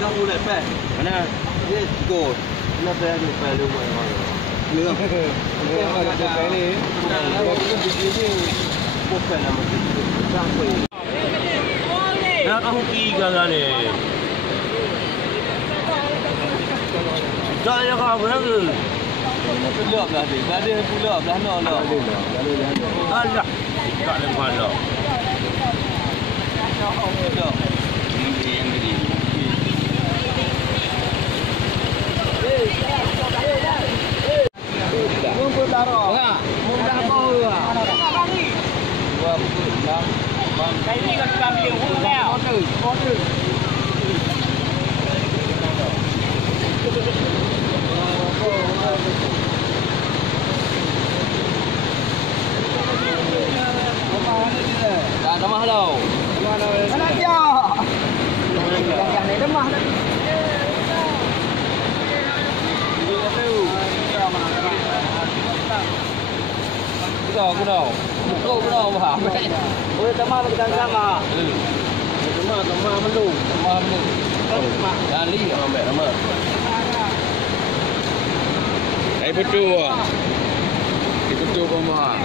Dah mulai pet. Mana? Ni go. Nak pet ni pet lu mai mai. Lương. Cái mà được cái này. Cái begini. Bukan nama kita. Sampai. Nak aku tiga kali. Tak ada kau berapa? Pulak dah ni. Dah ada pulak dah no no. Alah. Tak ada mana. Pulak. Ini yang ini. Rumput darah. Mudah kau lah. Dua puluh enam. Cái này là cầm liều hũ nào? Có từ. Dah lemah dah. Mana dia? Yang ni lemah dah. Cái nào? Câu cái nào mà hả? Ôi tama mà đang sama. Tama melung. Tama melung. Dali ambil nama. Betul. Itu betul pemah.